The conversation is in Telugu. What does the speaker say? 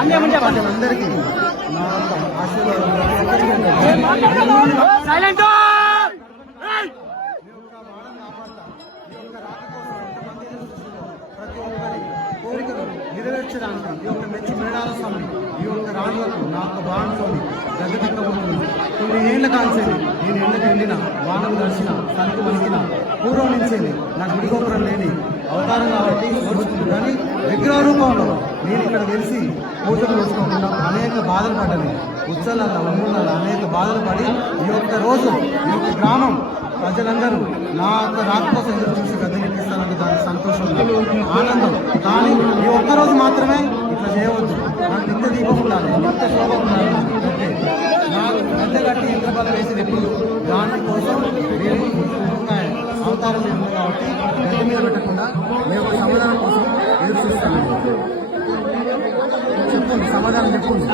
అందరికీ నా ఆశీర్వాదం కోరికలు నెరవేర్చడానికి ఈ యొక్క మెచ్చి మేడాల స్వామి ఈ యొక్క రాళ్ళకు నా యొక్క బాణంతో గద్దెక్కబోతుంది. కొన్ని ఏళ్ల కాల్చేది నేను ఎండకు వెళ్ళిన వానం దర్శన తనకు వణికిన పూర్వం నుంచేది నా గుడిగోపురం లేని అవతారం కాబట్టి ఓర్చుతుంది. కానీ విగ్రహ రూపంలో నేను ఇక్కడ వెలిసి పూజలు వేసుకోకుండా అనేక బాధలు పడ్డాను. ఉత్సవాల వమ్ముల అనేక బాధలు పడి ఈ యొక్క రోజు ఈ యొక్క గ్రామం ప్రజలందరూ నా యొక్క రాక కోసం ఎదురు చూసి గద్దెనెక్కిస్తానంటే దానికి సంతోషం ఆనందం. కానీ ఈ ఒక్కరోజు మాత్రమే ఇట్లా చేయవద్దు. నాకు నిత్య దీపం ఉండాలి, నిత్య శోభ ఉండాలి. ఓకే, నాకు గద్దె కట్టి ఇంత బలం వేసేది ఎప్పుడు దానికోసం నేను అవతారం చేసింది కాబట్టి గద్దె మీద పెట్టకుండా మేము సమాధానం కోసం ఎదురు చూస్తాను. చెప్పండి, సమాధానం చెప్పండి.